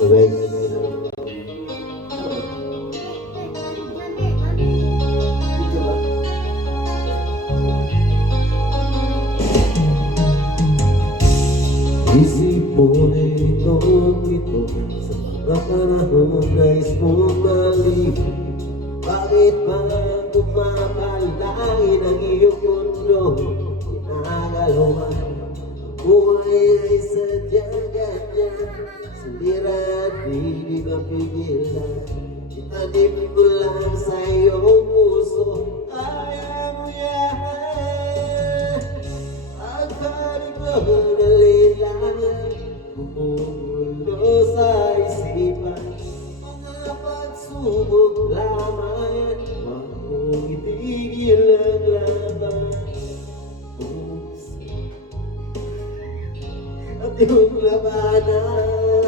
Okay. Isipunin ito sa mga panahon nais mong mali. Bakit ba bumabalain ang iyong mundo? Ginagalawan ang buhay ay sadyang ganyan. Saliran, di mapigilan. Itanim ko lang sa iyong puso. Kaya mo yan. Akari ko dali lang.